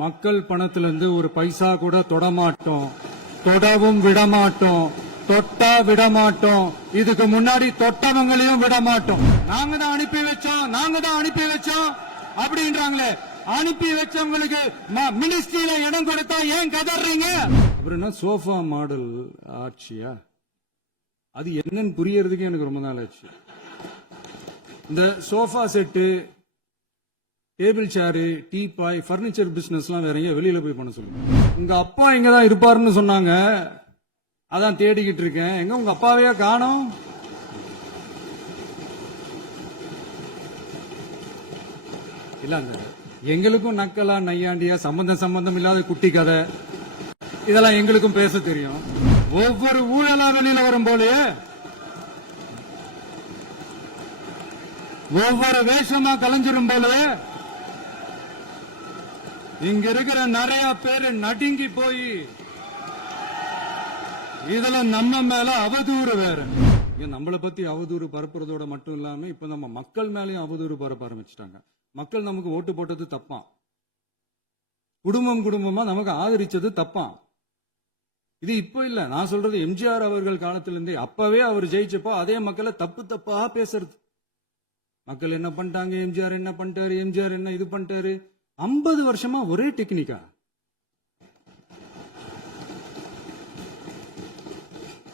மக்கள் பணத்திலிருந்து ஒரு பைசா கூட தொடமாட்டோம், தொடவும் விடமாட்டோம், தொட்டா விடமாட்டோம். இதுக்கு முன்னாடி தொட்டவங்களையும் விடமாட்டோம். நாங்க தான் அனுப்பி வச்சோம் அப்படின்றாங்களே. அனுப்பி வச்சவங்களுக்கு மினிஸ்ட்ரியில இடம் கொடுத்தா ஏன் கதறீங்க? அப்புறம் சோஃபா மாடல் ஆட்சியா? அது என்னன்னு புரியறதுக்கு எனக்கு ரொம்ப நாள் ஆச்சு. இந்த sofa set, table chair, teapoy, furniture business எல்லாம் வேற எங்க வெளியில போய் பண்ண சொல்லுங்க. உங்க அப்பா இங்கதான் இருப்பாருன்னு சொன்னாங்க, அதான் தேடிக்கிட்டு இருக்கேன். எங்க உங்க அப்பாவையா காணோம்? இல்ல, எங்களுக்கும் நக்கலா நையாண்டியா சம்பந்தம் இல்லாத குட்டி கதை இதெல்லாம் எங்களுக்கும் பேச தெரியும். ஒவ்வொரு ஊழலா வெளியில வரும் போலயே, ஒவ்வொரு வேஷமா கலைஞ்சிரும் போலயே இங்க இருக்கிற நிறைய பேரு நடுங்கி போய் இதுல நம்ம மேல அவதூறு வேற. நம்மளை பத்தி அவதூறு பரப்புறதோட மட்டும் இல்லாம இப்ப நம்ம மக்கள் மேலயும் அவதூறு பரப்ப ஆரம்பிச்சிட்டாங்க. மக்கள் நமக்கு ஓட்டு போட்டது தப்பா, குடும்பமா நமக்கு ஆதரிச்சது தப்பா. இது இப்ப இல்ல, நான் சொல்றது எம்ஜிஆர் அவர்கள் காலத்திலிருந்தே. அப்பவே அவர் ஜெயிச்சப்போ அதே மக்களை தப்பா பேசுறது. மக்கள் என்ன பண்ணிட்டாங்க, எம்ஜிஆர் என்ன பண்ணிட்டாரு, எம்ஜிஆர் என்ன இது பண்ணிட்டாரு. 50 வருஷமா ஒரே டெக்னிக்கா.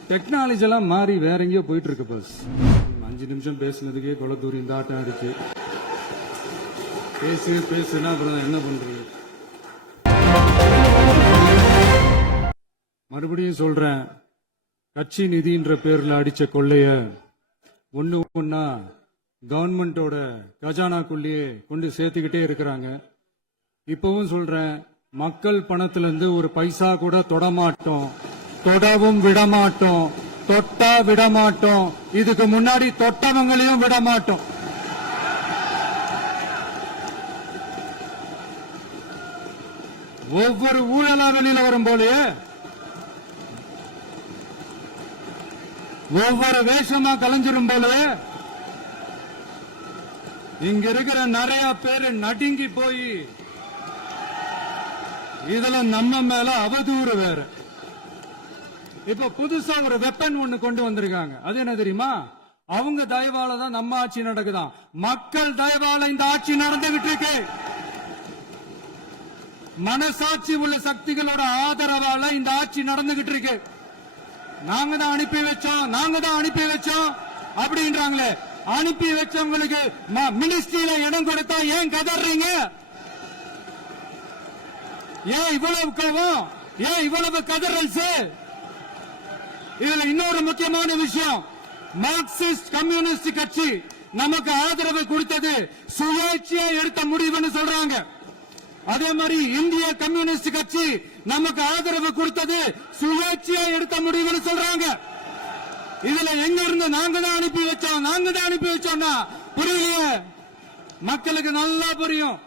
டெக்னாலஜி எல்லாம் மாறி வேற எங்கேயோ போயிட்டு இருக்கு. பஸ் 5 நிமிஷம் பேசுனதுக்கே கொலத்தூரி இந்த ஆட்டம் இருக்கு. பேசுனா அப்புறம் என்ன பண்றது? மறுபடியும் சொல்றேன், கட்சி நிதின்ற பேர்ல அடிச்ச கொள்ளைய ஒன்னா கவர்மெண்டோட கஜானாக்குள்ளேயே கொண்டு சேர்த்துக்கிட்டே இருக்கிறாங்க. இப்பவும் சொல்றேன், மக்கள் பணத்திலிருந்து ஒரு பைசா கூட தொடமாட்டோம், தொடவும் விடமாட்டோம், தொட்டா விடமாட்டோம். இதுக்கு முன்னாடி தொட்டவங்களையும் விடமாட்டோம். ஒவ்வொரு ஊழலா வெளியில வரும் போலயே, ஒவ்வொரு வேஷமா கலைஞ்சிரும் போலயே இங்க இருக்கிற நிறைய பேரு நடுங்கி போய் இதுல நம்ம மேல அவதூறு வேற. இப்ப புதுசா ஒரு வெப்பன் ஒண்ணு கொண்டு வந்திருக்காங்க. அது என்ன தெரியுமா? அவங்க தயவால தான் நம்ம ஆட்சி நடக்குதாம். மக்கள் தயவால இந்த ஆட்சி நடந்துகிட்டு இருக்கு. மனசாட்சி உள்ள சக்திகளோட ஆதரவால இந்த ஆட்சி நடந்துகிட்டு இருக்கு. நாங்க தான் அனுப்பி வச்சோம் அப்படின்றாங்களே. அனுப்பி வச்சவங்களுக்கு மினிஸ்ட்ரியில இடம் கொடுத்தா ஏன் கதறீங்க? ஏன் இவ்வளவு கோவம்? ஏன் இவ்வளவு கதறல்ஸ்? இதுல இன்னொரு முக்கியமான விஷயம், மார்க்சிஸ்ட் கம்யூனிஸ்ட் கட்சி நமக்கு ஆதரவு கொடுத்தது சுயேட்சையா எடுத்த முடிவுன்னு சொல்றாங்க. அதே மாதிரி இந்திய கம்யூனிஸ்ட் கட்சி நமக்கு ஆதரவு கொடுத்தது சுயேட்சையா எடுத்த முடிவுன்னு சொல்றாங்க. இதுல எங்க இருந்து நாங்க தான் அனுப்பி வச்சோம்னா புரியலையே. மக்களுக்கு நல்லா புரியும்,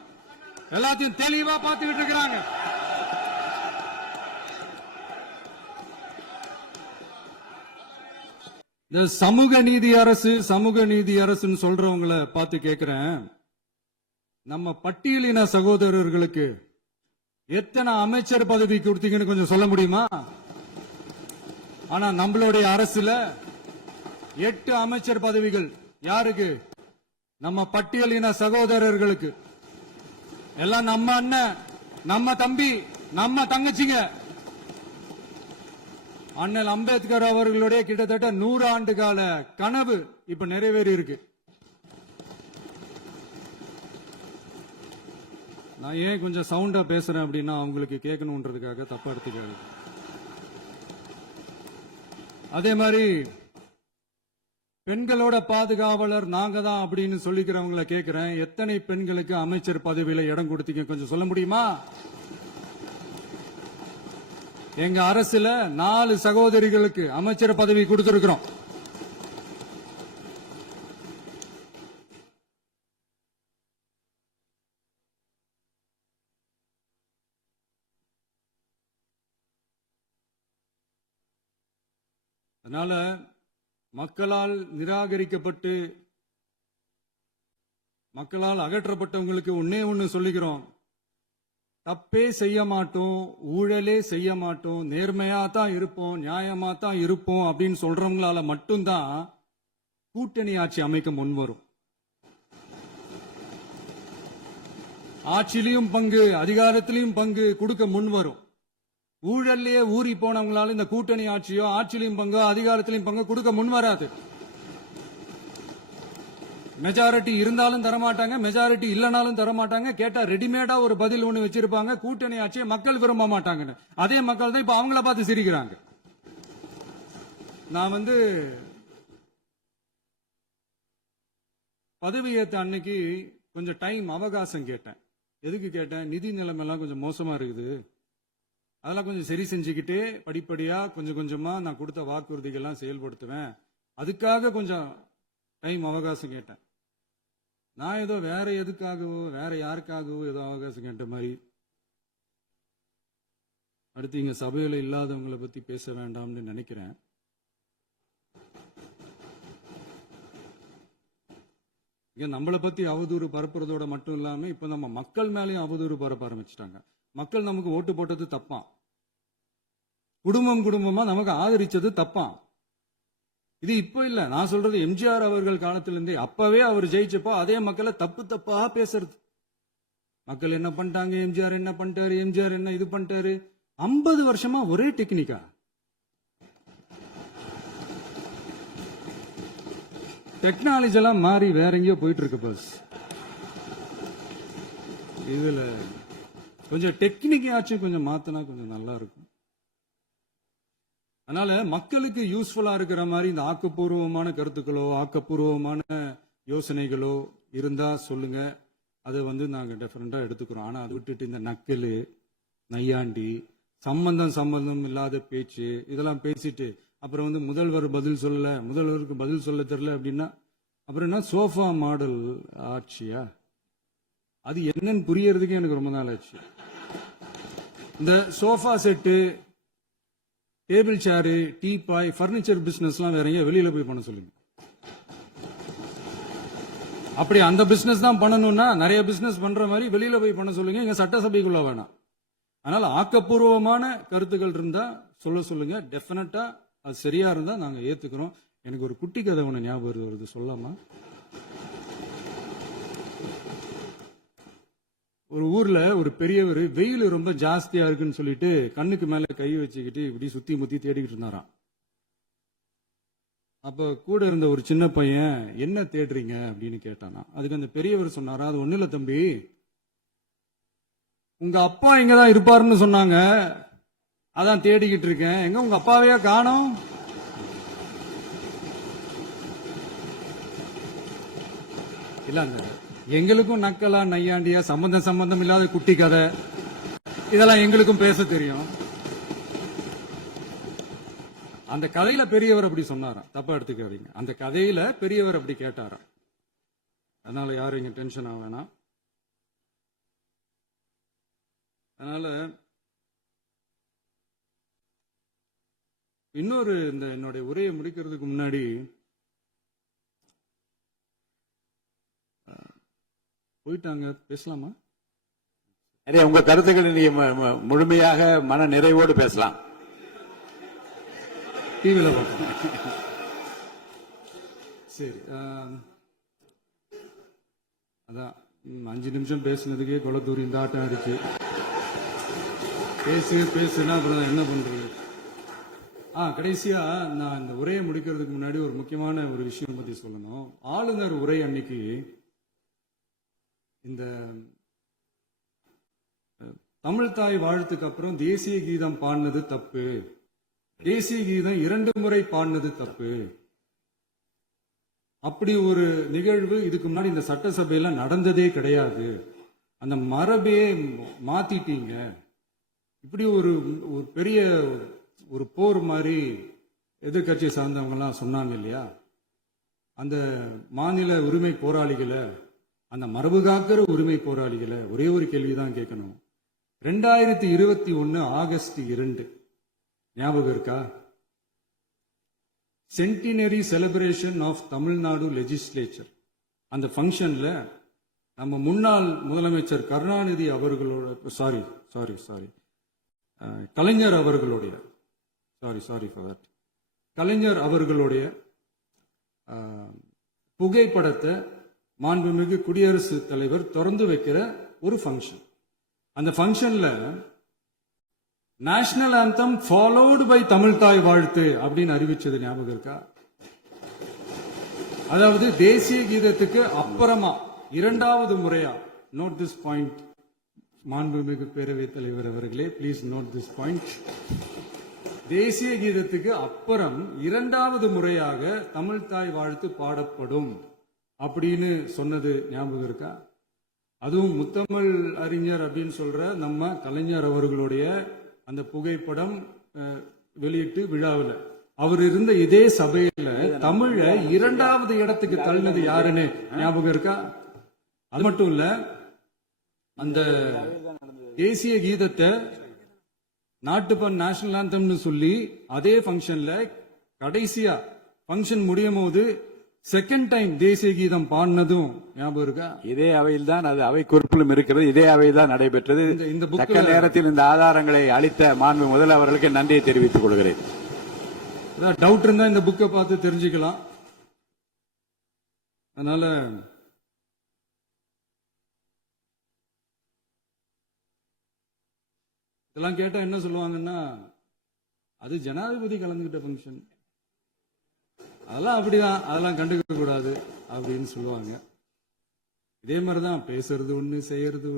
எல்லாத்தையும் தெளிவா பார்த்துக்கிட்டு இருக்கிறாங்க. இந்த சமூக நீதி அரசுன்னு சொல்றவங்களை பார்த்து கேட்கிறேன், நம்ம பட்டியலின சகோதரர்களுக்கு எத்தனை அமைச்சர் பதவி கொடுத்தீங்கன்னு கொஞ்சம் சொல்ல முடியுமா? ஆனா நம்மளுடைய அரசுல 8 அமைச்சர் பதவிகள் யாருக்கு? நம்ம பட்டியலின சகோதரர்களுக்கு. எல்லாம் நம்ம அண்ணன், நம்ம தம்பி, நம்ம தங்கச்சிங்க. அண்ணல் அம்பேத்கர் அவர்களுடைய கிட்டத்தட்ட 100 ஆண்டு கால கனவு இப்ப நிறைவேறி இருக்கு. நான் ஏன் கொஞ்சம் சவுண்டா பேசுறேன் அப்படின்னா அவங்களுக்கு கேட்கணும்ன்றதுக்காக, தப்பா எடுத்துக்காது. அதே மாதிரி பெண்களோட பாதுகாவலர் நாங்க தான் அப்படின்னு சொல்லிக்கிறவங்களை கேட்கிறேன், எத்தனை பெண்களுக்கு அமைச்சர் பதவியில இடம் கொடுத்தீங்க கொஞ்சம் சொல்ல முடியுமா? எங்க அரசுல 4 சகோதரிகளுக்கு அமைச்சர் பதவி கொடுத்திருக்கிறோம். அதனால மக்களால் நிராகரிக்கப்பட்டு மக்களால் அகற்றப்பட்டவங்களுக்கு ஒன்னே ஒன்னு சொல்லிக்கிறோம், தப்பே செய்ய மாட்டோம், ஊழலே செய்ய மாட்டோம், நேர்மையா தான் இருப்போம், நியாயமா தான் இருப்போம் அப்படின்னு சொல்றவங்களால மட்டும்தான் கூட்டணி ஆட்சி அமைக்க முன்வரும். ஆட்சியிலையும் பங்கு, அதிகாரத்திலையும் பங்கு கொடுக்க முன்வரும். ஊழல்லையே ஊறி போனவங்களால இந்த கூட்டணி ஆட்சியோ, ஆட்சியிலையும் பங்கு, அதிகாரத்திலையும் பங்கு கொடுக்க முன்வராது. மெஜாரிட்டி இருந்தாலும் தரமாட்டாங்க, மெஜாரிட்டி இல்லனாலும் தரமாட்டாங்க. கேட்டா ரெடிமேடா ஒரு பதில் ஒண்ணு வச்சிருப்பாங்க, கூட்டணி ஆட்சியை மக்கள் விரும்ப மாட்டாங்கன்னு. அதே மக்கள் தான் இப்ப அவங்கள பார்த்து சிரிக்கிறாங்க. நான் பதவியேற்ற அன்னைக்கு கொஞ்சம் டைம் அவகாசம் கேட்டேன். எதுக்கு கேட்டேன்? நிதி நிலைமைலாம் கொஞ்சம் மோசமா இருக்குது, அதெல்லாம் கொஞ்சம் சரி செஞ்சுக்கிட்டு படிப்படியா கொஞ்சம் கொஞ்சமா நான் கொடுத்த வாக்குறுதிகள்லாம் செயல்படுத்துவேன், அதுக்காக கொஞ்சம் டைம் அவகாசம் கேட்டேன். நான் ஏதோ வேற எதுக்காகவோ வேற யாருக்காகவோ ஏதோ அவகாசம் கேட்ட மாதிரி. அடுத்து இங்க சபையில இல்லாதவங்களை பத்தி பேச வேண்டாம்னு நினைக்கிறேன். இங்க நம்மளை பத்தி அவதூறு பரப்புறதோட மட்டும் இல்லாம இப்ப நம்ம மக்கள் மேலேயும் அவதூறு பரப்ப ஆரம்பிச்சிட்டாங்க. மக்கள் நமக்கு ஓட்டு போட்டது தப்பா, குடும்பம் குடும்பமா நமக்கு ஆதரிச்சது தப்பா. இது இப்ப இல்ல, நான் சொல்றது எம்ஜிஆர் அவர்கள் காலத்திலிருந்தே. அப்பவே அவர் ஜெயிச்சப்போ அதே மக்களை தப்பு தப்பா பேசுறது. மக்கள் என்ன பண்ணிட்டாங்க, எம்ஜிஆர் என்ன பண்ணிட்டாரு, எம்ஜிஆர் என்ன இது பண்ணிட்டாரு. 50 வருஷமா ஒரே டெக்னிக்கா. டெக்னாலஜி எல்லாம் மாறி வேற எங்கேயோ போயிட்டு இருக்கு. பஸ் இதுல கொஞ்சம் டெக்னிக் ஆச்சும் கொஞ்சம் மாத்தினா கொஞ்சம் நல்லா இருக்கும். அதனால மக்களுக்கு யூஸ்ஃபுல்லா இருக்கிற மாதிரி இந்த ஆக்கப்பூர்வமான கருத்துக்களோ ஆக்கப்பூர்வமான யோசனைகளோ இருந்தா சொல்லுங்க, அது நாங்க டிஃபரெண்டா எடுத்துக்கிறோம். ஆனா அதை விட்டுட்டு இந்த நக்கலு, நையாண்டி, சம்பந்தம் இல்லாத பேச்சு இதெல்லாம் பேசிட்டு அப்புறம் முதல்வர் பதில் சொல்லல, முதல்வருக்கு பதில் சொல்ல தெரியல அப்படின்னா அப்புறம் என்ன சோஃபா மாடல் ஆட்சியா? அது என்னன்னு புரியறதுக்கு எனக்கு ரொம்ப நாள் ஆச்சு. இந்த sofa set, table chair, teapoy, furniture பிசினஸ்லாம் வேற எங்க வெளியில போய் பண்ண சொல்லுங்க. அப்படி அந்த பிசினஸ் தான் பண்ணணும்னா நிறைய பிசினஸ் பண்ற மாதிரி வெளியில போய் பண்ண சொல்லுங்க, இங்க சட்டசபைக்குள்ள வேணாம். அதனால ஆக்கப்பூர்வமான கருத்துக்கள் இருந்தா சொல்லுங்க. டெஃபினட்டா அது சரியா இருந்தா நாங்க ஏத்துக்கிறோம். எனக்கு ஒரு குட்டி கதை ஒண்ணு ஞாபகம் வருது, சொல்லாமா? ஒரு ஊர்ல ஒரு பெரியவர் வெயில் ரொம்ப ஜாஸ்தியா இருக்குன்னு சொல்லிட்டு கண்ணுக்கு மேல கை வச்சுக்கிட்டு இப்படி சுத்தி முத்தி தேடிக்கிட்டு இருந்தாராம். அப்ப கூட இருந்த ஒரு சின்ன பையன் என்ன தேடுறீங்க அப்படின்னு கேட்டானா. அதுக்கு அந்த பெரியவர் சொன்னாரா, அது ஒண்ணு இல்ல தம்பி, உங்க அப்பா இங்கதான் இருப்பாருன்னு சொன்னாங்க, அதான் தேடிக்கிட்டு இருக்கேன். எங்க உங்க அப்பாவையா காணோம்? இல்ல எங்களுக்கும் நக்கலா நையாண்டியா சம்பந்தம் இல்லாத குட்டி கதை இதெல்லாம் எங்களுக்கும் பேச தெரியும். அந்த கதையில பெரியவர் அப்படி சொன்னாராம், தப்பா எடுத்துக்காதீங்க. அந்த கதையில பெரியவர் அப்படி கேட்டாராம். அதனால யாரும் இங்க டென்ஷன் ஆக வேணாம். அதனால இன்னொரு இந்த என்னுடைய உரையை முடிக்கிறதுக்கு முன்னாடி போயிட்டாங்க, பேசலாமா? உங்க கருத்துக்களை நீ முழுமையாக மன நிறைவோடு பேசலாம். டிவியில பார்ப்போம். சரி, அதான் 5 நிமிஷம் பேசுனதுக்கே கொலத்தூரி இந்த ஆட்டம் இருக்கு. பேசுனா அப்புறம் என்ன பண்றது? கடைசியா நான் இந்த உரையை முடிக்கிறதுக்கு முன்னாடி ஒரு முக்கியமான ஒரு விஷயம் பத்தி சொல்லணும். ஆளுநர் உரை அன்னைக்கு இந்த தமிழ் தாய் வாழ்த்துக்கு அப்புறம் தேசிய கீதம் பாடினது தப்பு, தேசிய கீதம் 2 முறை பாடினது தப்பு, அப்படி ஒரு நிகழ்வு இதுக்கு முன்னாடி இந்த சட்டசபையில நடந்ததே கிடையாது, அந்த மரபையே மாத்திட்டீங்க, இப்படி ஒரு பெரிய ஒரு போர் மாதிரி எதிர்கட்சி சார்ந்தவங்க எல்லாம் சொன்னாங்க இல்லையா? அந்த மாநில உரிமை போராளிகளை, அந்த மரபு காக்கிற உரிமை போராளிகளை ஒரே ஒரு கேள்விதான் கேட்கணும். 2021 ஆகஸ்ட் 2 ஞாபகம் இருக்கா? Centenary celebration of Tamil Nadu legislature. அந்த ஃபங்க்ஷன்ல நம்ம முன்னாள் முதலமைச்சர் கருணாநிதி அவர்களோட கலைஞர் அவர்களுடைய கலைஞர் அவர்களுடைய புகைப்படத்தை மாண்புமிகு குடியரசுத் தலைவர் திறந்து வைக்கிற ஒரு ஃபங்க்ஷன். அந்த ஃபங்க்ஷன்ல national anthem followed by Tamil Thai Vazhthu அப்படின்னு அறிவிச்சது ஞாபகம் இருக்கா? அதாவது தேசிய கீதத்துக்கு அப்புறமா இரண்டாவது முறையா, நோட் திஸ் பாயிண்ட் மாண்புமிகு பேரவைத் தலைவர் அவர்களே, ப்ளீஸ் நோட் திஸ் பாயிண்ட். தேசிய கீதத்துக்கு அப்புறம் இரண்டாவது முறையாக தமிழ் தாய் வாழ்த்து பாடப்படும் அப்படின்னு சொன்னது ஞாபகம் இருக்கா? அதுவும் முத்தமிழ் அறிஞர் அப்படின்னு சொல்ற நம்ம கலைஞர் அவர்களுடைய அந்த புகைப்படம் வெளியிட்டு விழாவில் அவர் இருந்த இதே சபையில தமிழ இரண்டாவது இடத்துக்கு தள்ளினது யாருன்னு ஞாபகம் இருக்கா? அது மட்டும் இல்ல, அந்த தேசிய கீதத்தை நாட்டுப்பண் நேஷனல் ஆந்தம்னு சொல்லி அதே ஃபங்க்ஷன்ல கடைசியா ஃபங்க்ஷன் முடியும் போது செகண்ட் டைம் தேசிய கீதம் பாடினதும் ஞாபகம் இருக்கா? இதே அவையில் தான், அது அவை குறிப்பிலும் இருக்கிறது, இதே அவையில் தான் நடைபெற்றது. இந்த தக்க நேரத்தில் இந்த ஆதாரங்களை அளித்த மாண்பு முதல் அவர்களுக்கு நன்றியை தெரிவித்துக் கொள்கிறேன். டவுட் இருந்தா இந்த புக்கை பார்த்து தெரிஞ்சுக்கலாம். அதனால இதெல்லாம் கேட்டா என்ன சொல்லுவாங்கன்னா, அது ஜனாதிபதி கலந்துகிட்ட ஃபங்க்ஷன், அதெல்லாம் அப்படிதான், அதெல்லாம் கண்டுக்க கூடாது அப்படின்னு சொல்லுவாங்க. இதே மாதிரிதான் பேசுறது ஒண்ணு, செய்யறது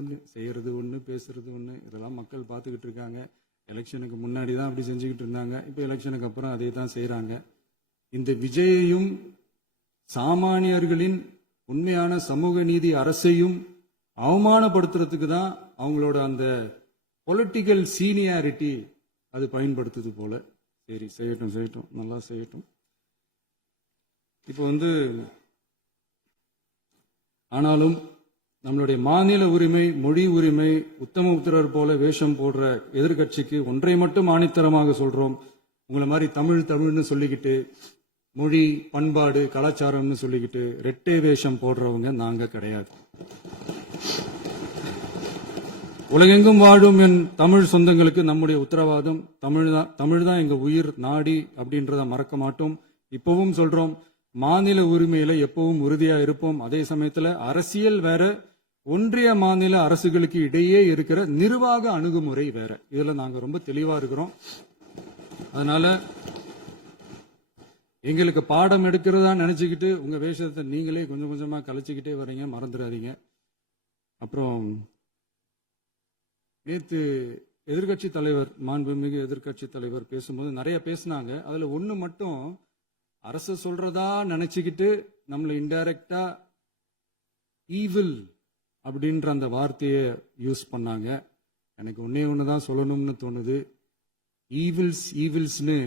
ஒண்ணு, பேசுறது ஒண்ணு. இதெல்லாம் மக்கள் பார்த்துக்கிட்டு இருக்காங்க. எலெக்ஷனுக்கு முன்னாடி தான் அப்படி செஞ்சுக்கிட்டு இருந்தாங்க. இப்ப எலெக்ஷனுக்கு அப்புறம் அதே தான் செய்யறாங்க. இந்த விஜயையும் சாமானியர்களின் உண்மையான சமூக நீதி அரசையும் அவமானப்படுத்துறதுக்கு தான் அவங்களோட அந்த பொலிட்டிக்கல் சீனியாரிட்டி அது பயன்படுத்துது போல. சரி, செய்யட்டும், நல்லா செய்யட்டும். இப்போ ஆனாலும் நம்மளுடைய மாநில உரிமை, மொழி உரிமை, உத்தம உத்தரர் போல வேஷம் போடுற எதிர்கட்சிக்கு ஒன்றை மட்டும் ஆணித்தரமாக சொல்றோம். உங்களை மாதிரி தமிழ்னு சொல்லிக்கிட்டு, மொழி, பண்பாடு, கலாச்சாரம்னு சொல்லிக்கிட்டு ரெட்டை வேஷம் போடுறவங்க நாங்க கிடையாது. உலகெங்கும் வாழும் என் தமிழ் சொந்தங்களுக்கு நம்முடைய உத்தரவாதம் தமிழ் தான் எங்க உயிர் நாடி அப்படின்றத மறக்க மாட்டோம். இப்பவும் சொல்றோம், மாநில உரிமையில எப்பவும் உறுதியா இருப்போம். அதே சமயத்துல அரசியல் வேற, ஒன்றிய மாநில அரசுகளுக்கு இடையே இருக்கிற நிர்வாக அணுகுமுறை வேற. இதுல நாங்க ரொம்ப தெளிவா இருக்கிறோம். அதனால எங்களுக்கு பாடம் எடுக்கிறதா நினைச்சுக்கிட்டு உங்க வேஷத்தை நீங்களே கொஞ்சம் கொஞ்சமா கலைச்சுக்கிட்டே வர்றீங்க, மறந்துடாதீங்க. அப்புறம் நேத்து எதிர்கட்சி தலைவர், மாண்புமிகு எதிர்கட்சி தலைவர் பேசும்போது நிறைய பேசினாங்க. அதுல ஒண்ணு மட்டும், அரசு சொல்றதா நினைச்சுக்கிட்டு நம்மளை இன்டைரக்டா ஈவில் அப்படின்ற அந்த வார்த்தையை யூஸ் பண்ணாங்க. எனக்கு ஒண்ணுதான் சொல்லணும்னு தோணுது. ஈவில்ஸ்னு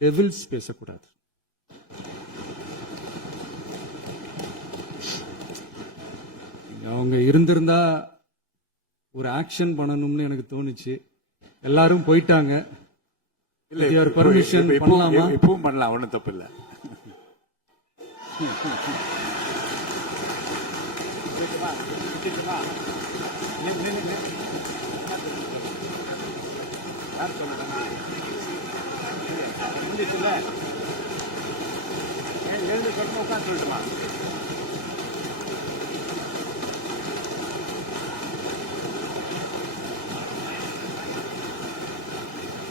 டெவில்ஸ் பேசக்கூடாது. அவங்க இருந்திருந்தா ஒரு ஆக்ஷன் பண்ணணும்னு எனக்கு தோணுச்சு. எல்லாரும் போயிட்டாங்க. பர்மிஷன் பண்ணலாமா? இப்பவும் பண்ணலாம், ஒன்னும் தப்பு இல்ல. உட்காந்து சொல்லட்டுமா?